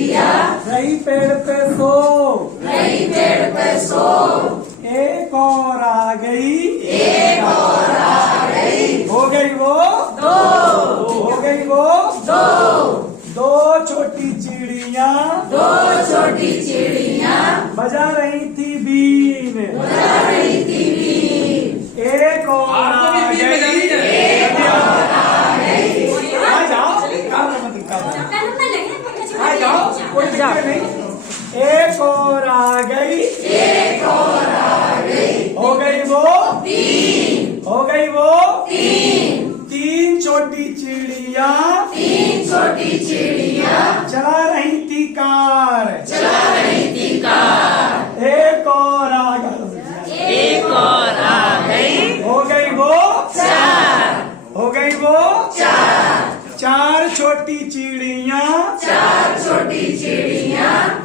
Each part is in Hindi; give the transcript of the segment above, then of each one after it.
रही पेड़ पे सो, एक और आ गई, हो गई वो हो गई वो दो छोटी चिड़िया, बजा रही थी बीन, एक और आ गई, आ जाओ आ जाओ, कोई दिक्कत नहीं। एक और आ गई, हो गई वो हो गई वो तीन छोटी चिड़िया, चला रही थी कार, एक और आ गई, हो गई वो हो गई वो चार छोटी चिड़िया,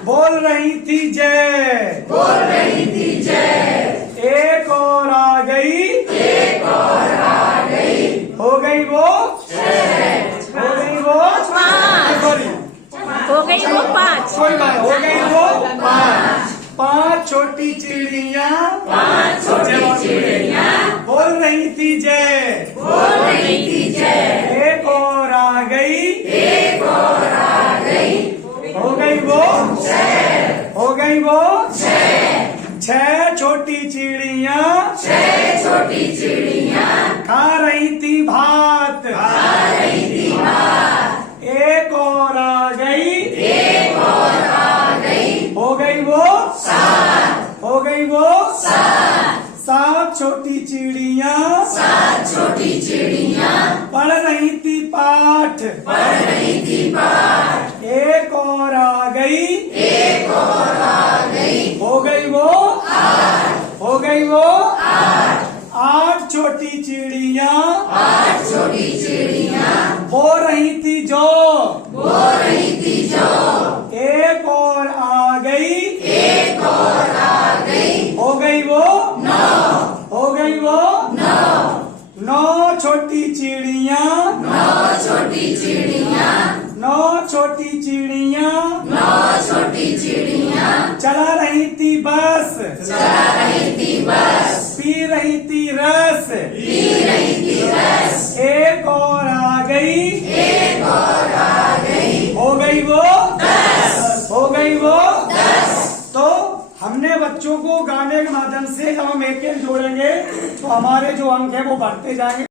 बोल रही थी जय, एक और आ गई, हो गई वो सॉरी हो गई वो पाँच। कोई बात, हो गई वो पांच छोटी चिड़िया, बोल रही थी जय, एक और आ गई, हो गई वो हो गई वो छह छोटी चिड़िया, खा रही थी भात, एक और आ गई, हो गई वो हो गई वो सात छोटी चिड़िया, पढ़ रही थी पाठ, एक और आ गई, हो गई वो हो गई वो आठ छोटी चिड़िया, बो रही थी जो, एक और आ गई, हो गई वो हो गई वो नौ छोटी चिड़िया, चला रही थी बस, पी रही थी रस, एक और आ गई, हो गई वो हो गई वो तो हमने बच्चों को गाने के माध्यम से जब हम एक एक जोड़ेंगे तो हमारे जो अंक है वो बढ़ते जाएंगे।